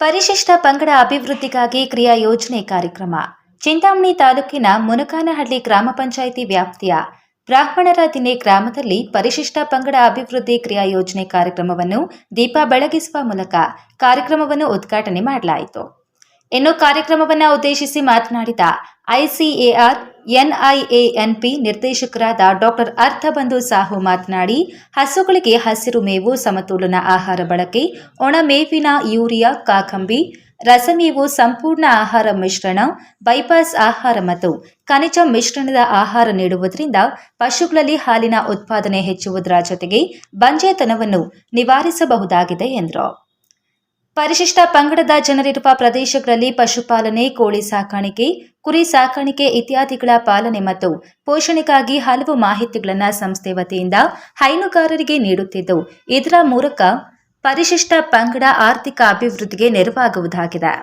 ಪರಿಶಿಷ್ಟ ಪಂಗಡ ಅಭಿವೃದ್ಧಿಗಾಗಿ ಕ್ರಿಯಾ ಯೋಜನೆ ಕಾರ್ಯಕ್ರಮ. ಚಿಂತಾಮಣಿ ತಾಲೂಕಿನ ಮುನಕಾನಹಳ್ಳಿ ಗ್ರಾಮ ಪಂಚಾಯಿತಿ ವ್ಯಾಪ್ತಿಯ ಬ್ರಾಹ್ಮಣರ ದಿನೇ ಗ್ರಾಮದಲ್ಲಿ ಪರಿಶಿಷ್ಟ ಪಂಗಡ ಅಭಿವೃದ್ಧಿ ಕ್ರಿಯಾ ಯೋಜನೆ ಕಾರ್ಯಕ್ರಮವನ್ನು ದೀಪ ಬೆಳಗಿಸುವ ಮೂಲಕ ಕಾರ್ಯಕ್ರಮವನ್ನು ಉದ್ಘಾಟನೆ ಮಾಡಲಾಯಿತು. ಇನ್ನು ಕಾರ್ಯಕ್ರಮವನ್ನು ಉದ್ದೇಶಿಸಿ ಮಾತನಾಡಿದ ಐಸಿಎಆರ್, ಎನ್ಐಎಎನ್ಪಿ ನಿರ್ದೇಶಕರಾದ ಡಾಕ್ಟರ್ ಅರ್ಥಬಂಧು ಸಾಹು ಮಾತನಾಡಿ, ಹಸುಗಳಿಗೆ ಹಸಿರು ಮೇವು, ಸಮತೋಲನ ಆಹಾರ ಬಳಕೆ, ಒಣ ಮೇವಿನ ಯೂರಿಯಾ, ಕಾಕಂಬಿ, ರಸಮೇವು, ಸಂಪೂರ್ಣ ಆಹಾರ ಮಿಶ್ರಣ, ಬೈಪಾಸ್ ಆಹಾರ ಮತ್ತು ಖನಿಜ ಮಿಶ್ರಣದ ಆಹಾರ ನೀಡುವುದರಿಂದ ಪಶುಗಳಲ್ಲಿ ಹಾಲಿನ ಉತ್ಪಾದನೆ ಹೆಚ್ಚುವುದರ ಜೊತೆಗೆ ಬಂಜೆತನವನ್ನು ನಿವಾರಿಸಬಹುದಾಗಿದೆ ಎಂದರು. ಪರಿಶಿಷ್ಟ ಪಂಗಡದ ಜನರಿರುವ ಪ್ರದೇಶಗಳಲ್ಲಿ ಪಶುಪಾಲನೆ, ಕೋಳಿ ಸಾಕಾಣಿಕೆ, ಕುರಿ ಸಾಕಾಣಿಕೆ ಇತ್ಯಾದಿಗಳ ಪಾಲನೆ ಮತ್ತು ಪೋಷಣೆಗಾಗಿ ಹಲವು ಮಾಹಿತಿಗಳನ್ನು ಸಂಸ್ಥೆ ವತಿಯಿಂದ ಹೈನುಗಾರರಿಗೆ ನೀಡುತ್ತಿದ್ದು, ಇದರ ಮೂಲಕ ಪರಿಶಿಷ್ಟ ಪಂಗಡ ಆರ್ಥಿಕ ಅಭಿವೃದ್ಧಿಗೆ ನೆರವಾಗುವುದಾಗಿದೆ.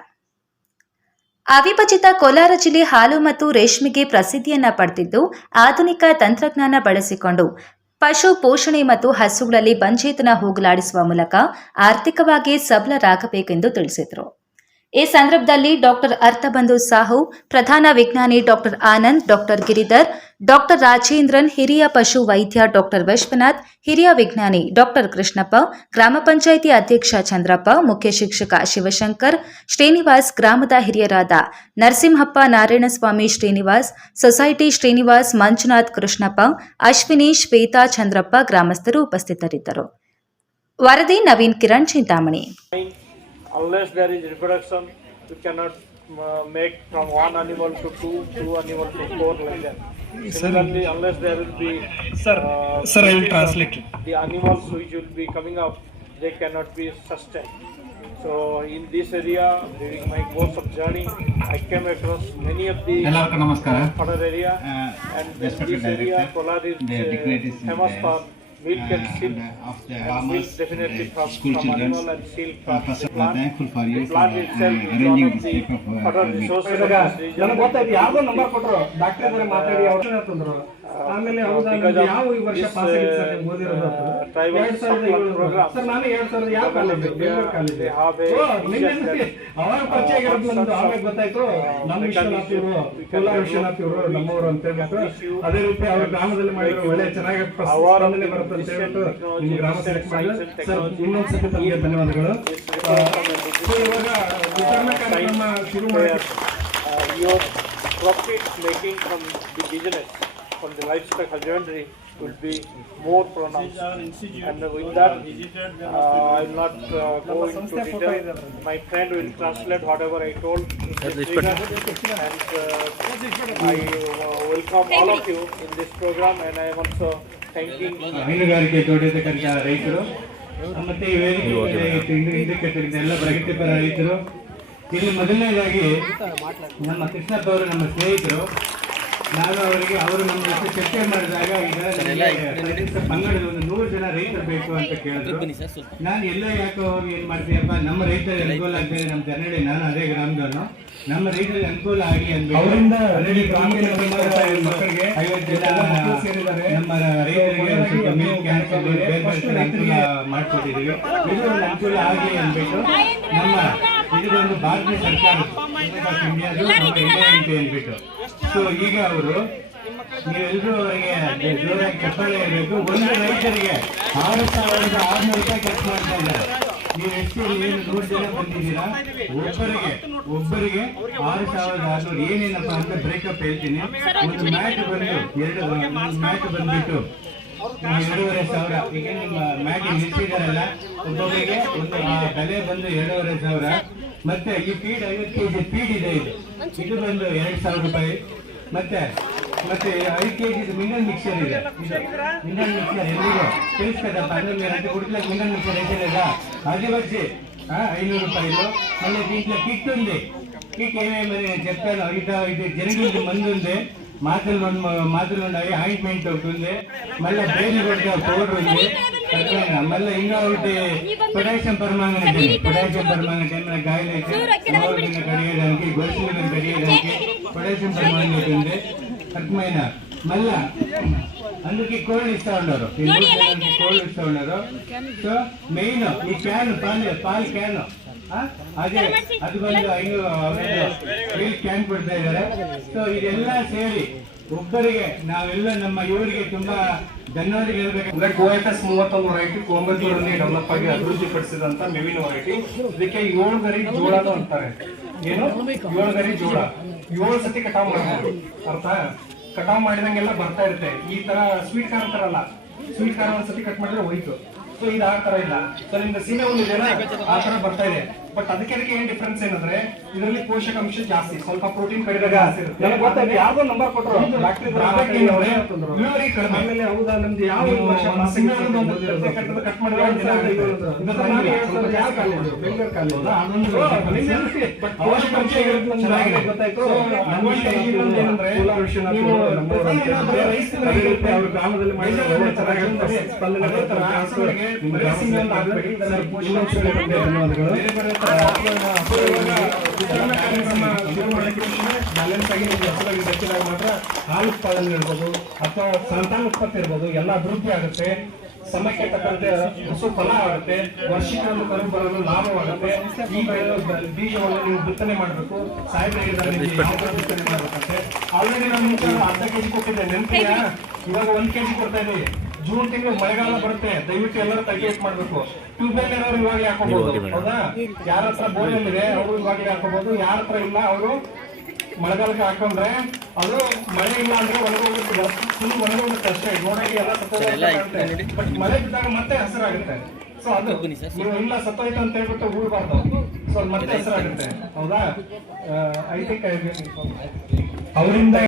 ಅವಿಭಜಿತ ಕೋಲಾರ ಜಿಲ್ಲೆ ಹಾಲು ಮತ್ತು ರೇಷ್ಮೆಗೆ ಪ್ರಸಿದ್ಧಿಯನ್ನ ಪಡೆದಿದ್ದು, ಆಧುನಿಕ ತಂತ್ರಜ್ಞಾನ ಬಳಸಿಕೊಂಡು ಪಶು ಪೋಷಣೆ ಮತ್ತು ಹಸುಗಳಲ್ಲಿ ಬಂಜೇತನ ಹೋಗಲಾಡಿಸುವ ಮೂಲಕ ಆರ್ಥಿಕವಾಗಿ ಸಬಲರಾಗಬೇಕೆಂದು ತಿಳಿಸಿದರು. ಈ ಸಂದರ್ಭದಲ್ಲಿ ಡಾಕ್ಟರ್ ಅರ್ಥಬಂಧು ಸಾಹು, ಪ್ರಧಾನ ವಿಜ್ಞಾನಿ doctor Anand, doctor Giridhar, doctor Rajendran, ಹಿರಿಯ ಪಶು ವೈದ್ಯ ಡಾಕ್ಟರ್ ವಿಶ್ವನಾಥ್, ಹಿರಿಯ ವಿಜ್ಞಾನಿ ಡಾಕ್ಟರ್ ಕೃಷ್ಣಪ್ಪ, ಗ್ರಾಮ ಪಂಚಾಯಿತಿ ಅಧ್ಯಕ್ಷ ಚಂದ್ರಪ್ಪ, ಮುಖ್ಯ ಶಿಕ್ಷಕ ಶಿವಶಂಕರ್, ಶ್ರೀನಿವಾಸ್, ಗ್ರಾಮದ ಹಿರಿಯರಾದ ನರಸಿಂಹಪ್ಪ ನಾರಾಯಣಸ್ವಾಮಿ ಶ್ರೀನಿವಾಸ್, ಸೊಸೈಟಿ ಶ್ರೀನಿವಾಸ್ ಮಂಜುನಾಥ್ ಕೃಷ್ಣಪ್ಪ, ಅಶ್ವಿನಿ ಶ್ವೇತಾ ಚಂದ್ರಪ್ಪ ಗ್ರಾಮಸ್ಥರು ಉಪಸ್ಥಿತರಿದ್ದರು. ವರದಿ Naveen Kiran, Chintamani. Unless there is reproduction, you cannot uh, make from one animal to two, two animal to four like that. Similarly, unless there will be sir, uh, sir, I will translate. The animals which will be coming up, they cannot be sustained. So in this area, during my course of journey, I came across many of the other area, and this area, Kolar is uh, famous for milk and uh, silk. and of the And farmers, definitely uh, from, school from children. animal and silk Uh, from first the plant. thankful for you The for uh, arranging this type of uh, meeting. ನನಗೆ ಗೊತ್ತಾಯ್ತು ಯಾವ್ದೋ number ಕೊಟ್ರು doctor ಮಾತಾಡಿ ಅವ್ರ ಅಂತಂದ್ರು ಆಮೇಲೆ ಹೌದಾ ಯಾವ ಈ ವರ್ಷ ಪಾಸ್ ಸರ್ uh, ನೀವು ಓದಿರೋದು ಅಂತ? uh, tribal ಎರಡ್ ಸಾವಿರದ ಏಳು ಸರ್ ನಾನು ಎರಡ್ ಸಾವಿರದ ಯಾವ college Bengaluru college They have a ಅವಾಗ ಪರಿಚಯ ಆಗಿರೋದು ನಮ್ದು ಆಮೇಲೆ ಗೊತ್ತಾಯ್ತು. ನಮ್ಮ ವಿಶ್ವನಾಥ್ ಇವರು ಕೋಲಾರ ವಿಶ್ವನಾಥ್ ಇವರು ನಮ್ಮವರು ಅಂತ ಹೇಳ್ಬಿಟ್ಟು ಅದೇ ರೀತಿ ಅವ್ರ ಗ್ರಾಮದಲ್ಲಿ ಮಾಡಿರೋ ಒಳ್ಳೆ ಚೆನ್ನಾಗಿ ಸ್ಪಂದನೆ ಬರುತ್ತೆ ಅಂತ ಹೇಳ್ಬಿಟ್ಟು ನಿಮ್ಮ ಗ್ರಾಮ ಸೆಲೆಕ್ಟ್ ಸರ್ ಇನ್ನೊಂದ್ಸತಿ ತಮಗೆ ಧನ್ಯವಾದಗಳು. ಇವಾಗ ಕಾರ್ಯಕ್ರಮ ಶುರು ಮಾಡಿ uh, your profit making from the business, from the livestock husbandry will be more pronounced. And with that, uh, I will not uh, go into detail. My friend will translate whatever I told in this regard. And uh, I uh, welcome all of you in this program and I am also thanking ರೈತರು ಮತ್ತೆ ಈ ವೇದಿಕೆ ಹಿಂದಕ್ಕೆ ಎಲ್ಲ ಪ್ರಗತಿಪರ ರೈತರು ಇಲ್ಲಿ ಮೊದಲನೇದಾಗಿ ನಮ್ಮ ಕೃಷ್ಣಪ್ಪ ಅವರು ನಮ್ಮ ಸ್ನೇಹಿತರು ನಾನು ಅವರಿಗೆ ಅವರು ನಮ್ಮ ಜೊತೆ ಚರ್ಚೆ ಮಾಡಿದಾಗ ಈಗ ಪಂಗಡದ ಒಂದು ನೂರು ಜನ ರೈತರು ಬೇಕು ಅಂತ ಕೇಳಿದ್ರು. ನಾನು ಎಲ್ಲ ಯಾಕೋ ಅವ್ರು ಏನು ಮಾಡ್ತೀಯಪ್ಪ ನಮ್ಮ ರೈತರಿಗೆ ಅನುಕೂಲ ಆಗ್ತದೆ ನಮ್ಮ ಜನರೇ ನಾನು ಅದೇ ಗ್ರಾಮದವನು. ನಮ್ಮ ರೈತರಿಗೆ ಅನುಕೂಲ ಆಗಿ ಅಂದ್ರೆ ಅವರಿಂದ ಮಕ್ಕಳಿಗೆ ಐವತ್ತು ಜನ. ನಮ್ಮ ರೈತರಿಗೆ ಅನುಕೂಲ ಮಾಡ್ಕೊಟ್ಟಿದ್ದೀವಿ. ಇದು ಒಂದು ಅನುಕೂಲ ಆಗಲಿ ಅಂದ್ಬಿಟ್ಟು ನಮ್ಮ ಇದೊಂದು ಭಾರತ ಸರ್ಕಾರ. ಹೇಳ್ಬಿಟ್ಟು. ಸೊ ಈಗ ಅವರು ನೀವೆಲ್ಲರೂ ಅವರಿಗೆ ಜೋರಾಗಿ ಚಪ್ಪಾಳೆ ಇರಬೇಕು. ಒಂದು ರೈತರಿಗೆ ಆರು ಸಾವಿರದ ಆರುನೂರು ರೂಪಾಯಿ ಖರ್ಚು ಮಾಡ್ತಾ ಇದ್ದಾರೆ. ನೀವು ಎಷ್ಟು ಏನು ನೂರು ಜನ ಬಂದಿದ್ದೀರಾ? ಒಬ್ಬರಿಗೆ ಒಬ್ಬರಿಗೆ ಆರು ಸಾವಿರದ ಆರುನೂರು. ಏನೇನಪ್ಪ ಅಂತ ಬ್ರೇಕಪ್ ಹೇಳ್ತೀನಿ. ಒಂದು ಮ್ಯಾಟ್ ಬಂದು ಎರಡು ಒಂದು ಮ್ಯಾಟ್ ಬಂದ್ಬಿಟ್ಟು ಎರಡೂವರೆ ಸಾವಿರ. ಈಗ ನಿಮ್ಮ ಮ್ಯಾಟ್ ನಿಲ್ಸಿದಾರಲ್ಲ? ಒಬ್ಬೊಬ್ಬರಿಗೆ ಒಂದು ಬೆಲೆ ಬಂದು ಎರಡೂವರೆ ಸಾವಿರ. ಮತ್ತೆ ಈ ಫೀಡ್ ಐವತ್ತು ಕೆಜಿ ಫೀಡ್ ಇದೆ ಇದು ಇದು ಬಂದು ಎರಡು ಸಾವಿರ ರೂಪಾಯಿ ಮತ್ತೆ ಮತ್ತೆ ಐದು ಕೆಜಿ ಮಿನರಲ್ ಮಿಕ್ಸರ್ ಇದೆ ಇದು ಮಿನರಲ್ ಮಿಕ್ಸರ್ ಎಲ್ಲಿದೆ ತಿಳಿಸ್ಕದಪ್ಪ ಅಂದ್ರೆ మీరు అంటే గుడికి మినరల్ మిక్సర్ వేసేలేదా అది వచ్చి ఆ, ఐనూరు రూపాయలు మళ్ళీ దీంట్లో కిట్ ఉంది కిట్ ఏమేమి నేను చెప్తాను ఇది ఇది జరిగింది మందు ఉంది మాత్రలు రెండు మాత్రలు ఉన్నాయి ఆయింట్మెంట్ ఒకటి ఉంది మళ్ళీ బేబీ కొట్టే పౌడర్ ఉంది సరిపోయినా మళ్ళీ ఇంకా ఒకటి పొటాషియం పరమాంగనేట్ ఉంది పొటాషియం పరమాంగనేట్ ఏమైనా గాయాలు అయితే గోల్డ్ కడిగేదానికి గొలుసులు కడిగేదానికి పొటాషియం పరమాంగనేట్ ఉంది అర్థమైనా మళ్ళా అందుకే కోళ్ళు ఇస్తా ఉన్నారు ఈ మూడు జనాలకి కోళ్ళు ఇస్తా ఉన్నారు సో మెయిన్ ఈ క్యాన్ పాలు పాలు క్యాన్ ಆ? ಹಾಗೆ ಅದು ಬಂದು ಐನೂರು ಕ್ಯಾನ್ ಕೊಡ್ತಾ ಇದ್ದಾರೆ ಸೊ ಇದೆಲ್ಲ ಸೇರಿ ಒಬ್ಬರಿಗೆ ನಾವೆಲ್ಲ ನಮ್ಮ ಇವರಿಗೆ ತುಂಬಾ ಧನ್ಯವಾದ ಹೇಳ್ಬೇಕು ಅಂದ್ರೆ ಗೋ ಎಫ್ ಎಸ್ ಮೂವತ್ತೊಂದು ವೆರೈಟಿ ಕೋಯಂಬತ್ತೂರಲ್ಲಿ ಡೆವಲಪ್ ಆಗಿ ಅಭಿವೃದ್ಧಿ ಪಡಿಸಿದಂತ ಮೇವಿನ ವೆರೈಟಿ ಇದಕ್ಕೆ ಏಳು ಗರಿ ಜೋಳನು ಅಂತಾರೆ. ಏನು? ಏಳು ಗರಿ ಜೋಳ. ಏಳು ಸತಿ ಕಟಾವ್ ಮಾಡ್ಬೋದು. ಅರ್ಥ? ಕಟಾವ್ ಮಾಡಿದಂಗೆಲ್ಲ ಬರ್ತಾ ಇರುತ್ತೆ. ಈ ತರ ಸ್ವೀಟ್ ಕಾರ್ ಅಂತಾರಲ್ಲ ಸ್ವೀಟ್ ಕಾರ್ ಒಂದ್ಸತಿ ಕಟ್ ಮಾಡಿದ್ರೆ ಹೋಯ್ತು. ಸೊ ಇದು ಆ ತರ ಇಲ್ಲ. ಸೊ ನಿಮ್ದು ಸೀಮೆ ಒಂದು ಇದೆಯಲ್ಲ? ಆ ತರ ಬರ್ತಾ ಇದೆ. ಬಟ್ ಅದಕ್ಕೆ ಅದಕ್ಕೆ ಏನ್ ಡಿಫ್ರೆನ್ಸ್ ಏನಂದ್ರೆ ಇದರಲ್ಲಿ ಪೋಷಕಾಂಶ ಜಾಸ್ತಿ ಸ್ವಲ್ಪ ಪ್ರೋಟೀನ್ ಕಡಿಮೆ ನನಗೆ ಗೊತ್ತಾಯ್ತು ಯಾವ್ದೋ ನಂಬರ್ ಕೊಟ್ಟರು ಇಳುವರಿ ಕಡಿಮೆ. ಆಮೇಲೆ ಹೌದಾ ನಮ್ದು ಯಾವ ಕಟ್ ಮಾಡಿದ್ರೆ. ಬೆಂಗಳೂರು ಕಾಲೇಜ್ ಪೋಷಕಾಂಶ ಚೆನ್ನಾಗಿದೆ. ಗೊತ್ತಾಯ್ತು. ಏನಂದ್ರೆ ಗ್ರಾಮದಲ್ಲಿ ಮಾಡಿದ್ರೆ ಒಳ್ಳೆ ಚೆನ್ನಾಗಿರುತ್ತೆ. ಸ್ಪಂದನೆ ಬ್ಯಾಲೆನ್ಸ್ ಆಗಿ ನಿಮ್ಗೆ ದಕ್ಕಿದಾಗ ಮಾತ್ರ ಹಾಲು ಉತ್ಪಾದನೆ ಇರ್ಬೋದು ಅಥವಾ ಸಂತಾನ ಉತ್ಪತ್ತಿ ಇರ್ಬೋದು ಎಲ್ಲ ಅಭಿವೃದ್ಧಿ ಆಗುತ್ತೆ ಸಮಯಕ್ಕೆ ತಕ್ಕಂತೆ ಹಸು ಫಲ ಆಗುತ್ತೆ ವರ್ಷಕ್ಕೆ ಒಂದು ಕರು ಬರಲು ಲಾಭವಾಗುತ್ತೆ ಈ ಬೀಜವನ್ನು ನೀವು ಬಿತ್ತನೆ ಮಾಡಬೇಕು ಥರ ಬಿತ್ತನೆ ಮಾಡಬೇಕಂತೆ ಆಲ್ರೆಡಿ ನಾನು ಅರ್ಧ ಕೆ ಕೆಜಿ ಕೊಟ್ಟಿದ್ದೆ ನೆನಪಿದೆಯಾ? ಇವಾಗ ಒಂದ್ ಕೆಜಿ ಕೊಡ್ತಾ ಇದೀವಿ ಜೂನ್ ತಿಂಗಳು ಮಳೆಗಾಲ ಬರುತ್ತೆ ದಯವಿಟ್ಟು ಎಲ್ಲರೂ ತಗ್ಗೇಟ್ ಮಾಡ್ಬೇಕು. ಟ್ಯೂಬ್ವೆಲ್ ಇರೋರು ಇವಾಗಲೇ ಹಾಕೋಬಹುದು ಹೌದಾ? ಯಾರ ಹತ್ರ ಬೋರ್ವೆಲ್ ಇದೆ ಅವರು ಇವಾಗಲೇ ಹಾಕೋಬಹುದು ಯಾರ ಹತ್ರ ಇಲ್ಲ ಅವರು ಮಳೆಗಾಲಕ್ಕೆ ಹಾಕೊಂಡ್ರೆ ಅದು ಮಳೆ ಇಲ್ಲ ಅಂದ್ರೆ ಒಣಗೋಗುತ್ತೆ. ಫುಲ್ ಒಣಗೋಗುತ್ತೆ ಅಷ್ಟೇ. ನೋಡಕ್ಕೆ ಎಲ್ಲ ಸತ್ತೋಗುತ್ತೆ ಬಟ್ ಮಳೆ ಬಿದ್ದಾಗ ಮತ್ತೆ ಹಸಿರಾಗುತ್ತೆ. ಸೊ ಅದು ನೀವು ಇಲ್ಲ ಸತ್ತೋಯ್ತು ಅಂತ ಹೇಳ್ಬಿಟ್ಟು ಉಳ್ಬಾರ್ದು. ಸೊ ಮತ್ತೆ ಹೆಸರಾಗುತ್ತೆ. ಹೌದಾ? ಐ ಥಿಂಕ್ ಅವರಿಂದ